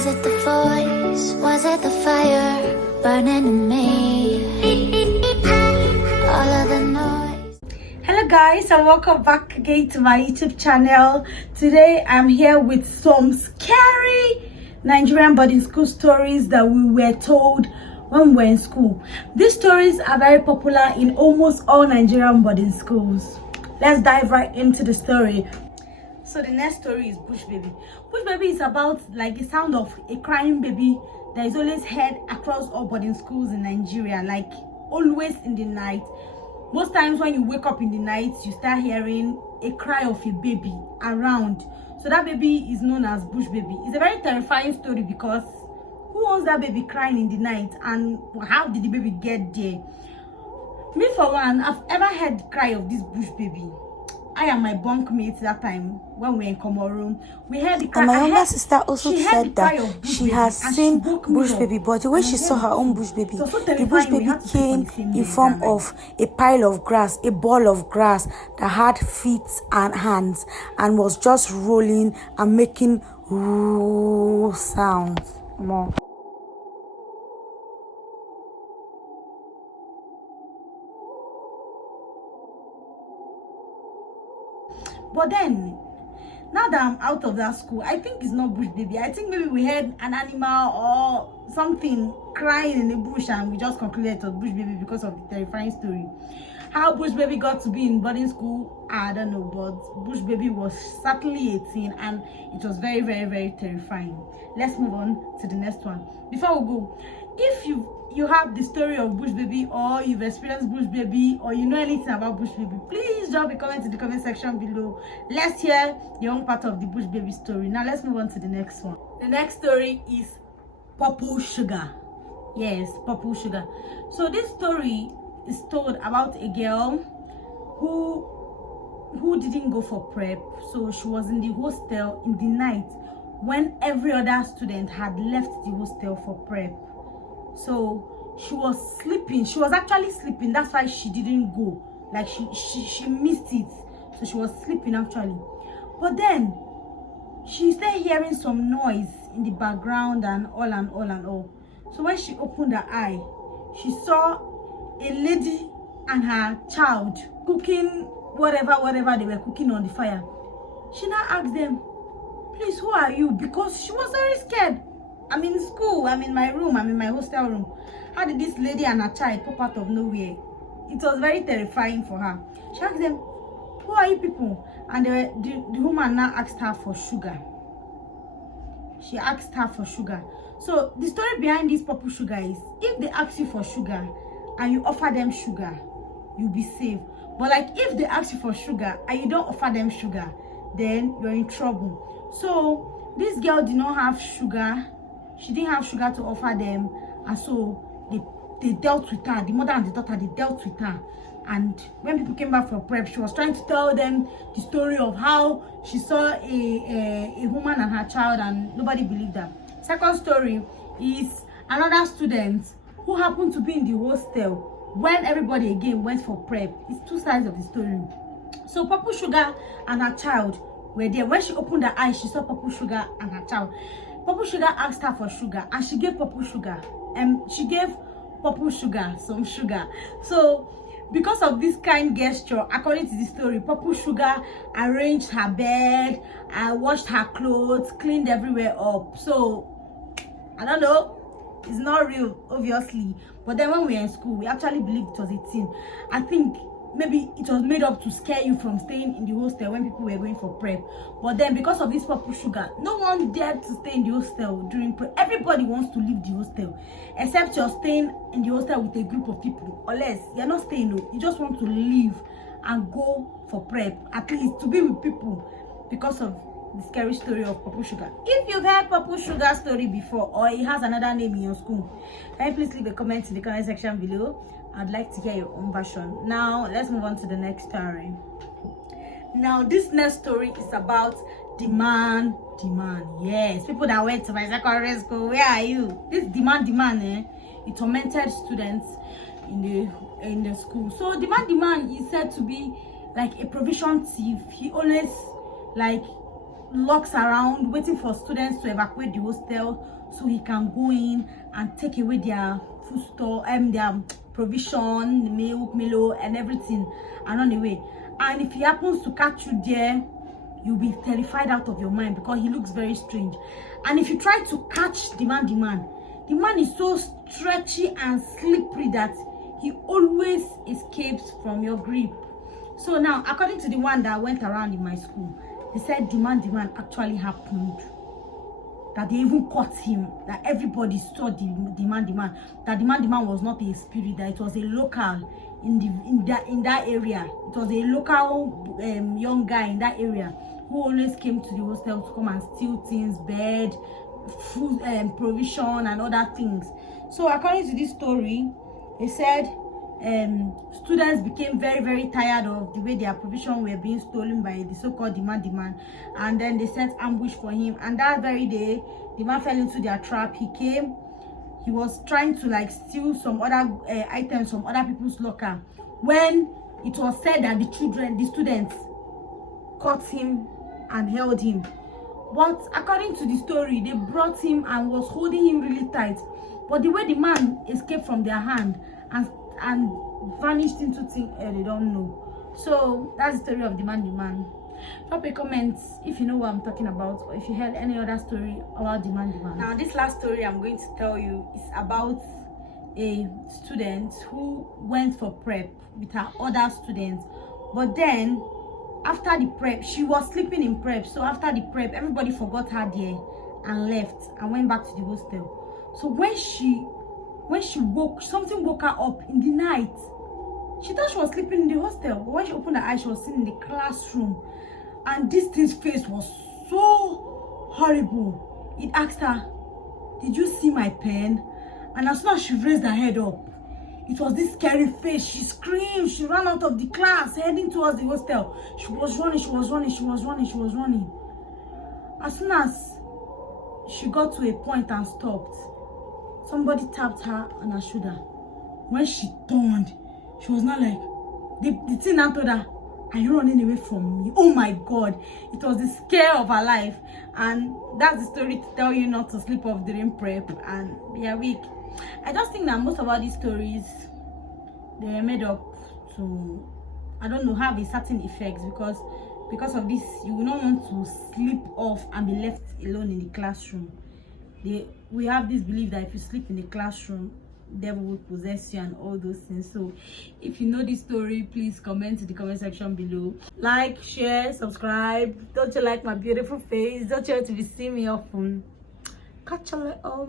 Was it the voice? Was it the fire burning in me? All of the noise. Hello guys, and welcome back again to my YouTube channel. Today I'm here with some scary Nigerian boarding school stories that we were told when we were in school. These stories are very popular in almost all Nigerian boarding schools. Let's dive right into the story. So the next story is Bush Baby. Bush Baby is about like the sound of a crying baby that is always heard across all boarding schools in Nigeria, like always in the night. Most times when you wake up in the night, you start hearing a cry of a baby around. So that baby is known as Bush Baby. It's a very terrifying story because who wants that baby crying in the night, and how did the baby get there? Me for one, I've ever heard the cry of this Bush Baby. I and my bunk mates that time when we were in Common Room, we heard the cry. And my younger sister also said that she has seen Bush Baby, but the way she saw her own Bush Baby, the Bush Baby came in form of a pile of grass, a ball of grass that had feet and hands and was just rolling and making sounds. More. But then, now that I'm out of that school, I think it's not Bush Baby. I think maybe we heard an animal or something crying in the bush and we just concluded it was Bush Baby because of the terrifying story. How Bush Baby got to be in boarding school, I don't know, but Bush Baby was certainly 18 and it was very, very, very terrifying. Let's move on to the next one. Before we go, if you have the story of Bush Baby, or you've experienced Bush Baby, or you know anything about Bush Baby, please drop a comment in the comment section below. Let's hear your own part of the Bush Baby story. Now let's move on to the next one. The next story is Purple Sugar. Yes, Purple Sugar. So this story is told about a girl who didn't go for prep. So she was in the hostel in the night when every other student had left the hostel for prep. So she was sleeping. She was actually sleeping. That's why she didn't go. Like she missed it. So she was sleeping actually. But then she started hearing some noise in the background and all. So when she opened her eye, she saw a lady and her child cooking whatever they were cooking on the fire. She now asked them, "Please, who are you?" Because she was very scared. I'm in school, I'm in my room, I'm in my hostel room. How did this lady and her child pop out of nowhere? It was very terrifying for her. She asked them, "Who are you people?" And the woman now asked her for sugar. She asked her for sugar. So the story behind this Purple Sugar is, if they ask you for sugar and you offer them sugar, you'll be safe. But like if they ask you for sugar and you don't offer them sugar, then you're in trouble. So this girl did not have sugar. She didn't have sugar to offer them, and so they dealt with her. The mother and the daughter, they dealt with her. And when people came back for prep, she was trying to tell them the story of how she saw a woman and her child, and nobody believed her. Second story is another student who happened to be in the hostel when everybody again went for prep. It's two sides of the story. So Purple Sugar and her child were there. When she opened her eyes, she saw Purple Sugar and her child. Purple Sugar asked her for sugar, and she gave Purple Sugar. She gave Purple Sugar some sugar. So because of this kind gesture, according to the story, Purple Sugar arranged her bed, washed her clothes, cleaned everywhere up. So I don't know, it's not real, obviously. But then when we were in school, we actually believed it was a thing. I think maybe it was made up to scare you from staying in the hostel when people were going for prep. But then because of this Purple Sugar, no one dared to stay in the hostel during prep. Everybody wants to leave the hostel, except you're staying in the hostel with a group of people. Unless you're not staying, no, you just want to leave and go for prep, at least to be with people, because of the scary story of Purple Sugar. If you've heard Purple Sugar story before, or it has another name in your school, can you please leave a comment in the comment section below? I'd like to hear your own version. Now let's move on to the next story. Now this next story is about demand. Yes, people that went to my secondary school, where are you? This demand, it tormented students in the school. So demand is said to be like a provision thief. He always like locks around waiting for students to evacuate the hostel so he can go in and take away their food store and their provision, the milk, Milo, and everything, and run away. And if he happens to catch you there, you'll be terrified out of your mind because he looks very strange. And if you try to catch the man is so stretchy and slippery that he always escapes from your grip. So now, according to the one that went around in my school, they said the man actually happened, that they even caught him, that everybody saw the man, that the man was not a spirit, that it was a local in that area. It was a local young guy in that area who always came to the hostel to come and steal things, bed, food, provision, and other things. So according to this story, they said students became very, very tired of the way their provision were being stolen by the so-called demand, and then they set ambush for him. And that very day, the man fell into their trap. He came, he was trying to like steal some other items from other people's locker, when it was said that the students caught him and held him. But according to the story, they brought him and was holding him really tight. But the way the man escaped from their hand and vanished into thin air, they don't know. So that's the story of the man. Drop a comment if you know what I'm talking about, or if you heard any other story about the man. Now this last story I'm going to tell you is about a student who went for prep with her other students, but then after the prep, she was sleeping in prep. So after the prep, everybody forgot her there and left and went back to the hostel. So when she woke, something woke her up in the night. She thought she was sleeping in the hostel, but when she opened her eyes, she was sitting in the classroom, and this thing's face was so horrible. It asked her, "Did you see my pen?" And as soon as she raised her head up, it was this scary face. She screamed. She ran out of the class, heading towards the hostel. She was running. As soon as she got to a point and stopped, somebody tapped her on her shoulder. When she turned, she was not like, the thing now told her, "Are you running away from me?" Oh my God, it was the scare of her life. And that's the story to tell you not to sleep off during prep and be awake. I just think that most of all these stories, they are made up to, I don't know, have a certain effect, because of this, you will not want to sleep off and be left alone in the classroom. We have this belief that if you sleep in the classroom, devil will possess you and all those things. So if you know this story, please comment in the comment section below. Like, share, subscribe. Don't you like my beautiful face? Don't you want to be seeing me often? Catch you later.